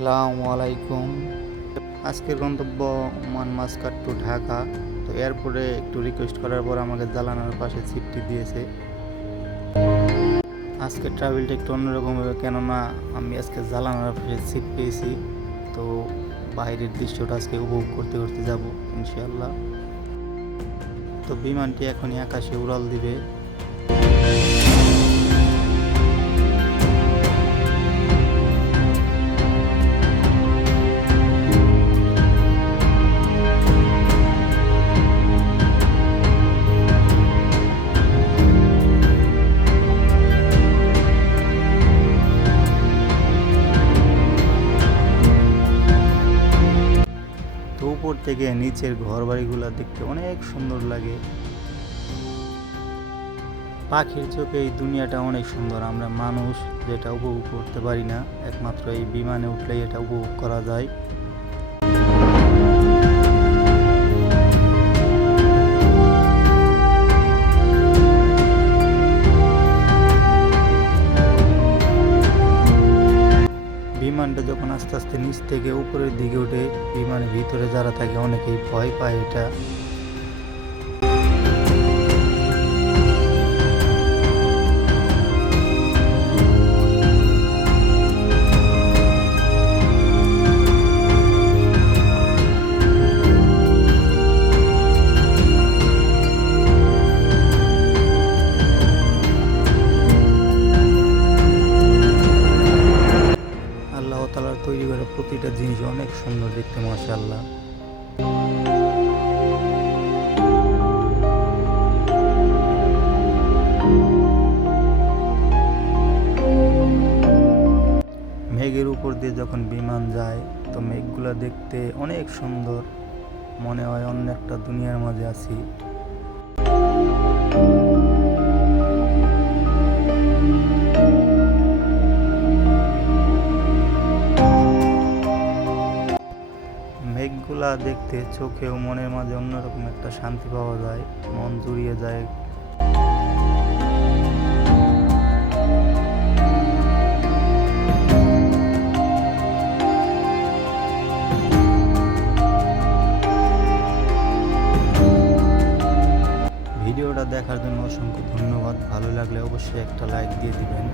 আসসালামু আলাইকুম। আজকের গন্তব্য ওমান মাস্কাট টু ঢাকা। তো এয়ারপোর্টে একটু রিকোয়েস্ট করার পর আমাকে জানালার পাশে সিটটি দিয়েছে। আজকে ট্রাভেলটা একটু অন্যরকম হবে, কেননা আমি আজকে জানালার পাশে সিট পেয়েছি। তো বাইরের দৃশ্যটা আজকে উপভোগ করতে করতে যাব ইনশাআল্লাহ। তো বিমানটি এখনই আকাশে উড়াল দিবে। তো উপর থেকে নিচের ঘর বাড়িগুলো দেখতে অনেক সুন্দর লাগে। পাখির চোখে এই দুনিয়াটা অনেক সুন্দর। আমরা মানুষ যেটা উপভোগ করতে পারি না, একমাত্র এই বিমানে উঠলেই এটা উপভোগ করা যায়। বিমানটা যখন আস্তে আস্তে নিচ থেকে উপরের দিকে উঠে, বিমানের ভিতরে যারা থাকে অনেকেই ভয় পায় এটা। আল্লাহ তাআলার তৈরি করা প্রতিটা জিনিস অনেক সুন্দর দেখতে, মাশাআল্লাহ। মেঘের উপর দিয়ে যখন বিমান যায়, তো মেঘগুলো দেখতে অনেক সুন্দর, মনে হয় অন্য একটা দুনিয়ার মাঝে আছি। মেঘগুলা দেখতে চোখে ও মনের মাঝে অন্যরকম একটা শান্তি পাওয়া যায়, মন জুড়িয়ে যায়। ভিডিওটা দেখার জন্য অসংখ্য ধন্যবাদ। ভালো লাগলে অবশ্যই একটা লাইক দিয়ে দিবেন।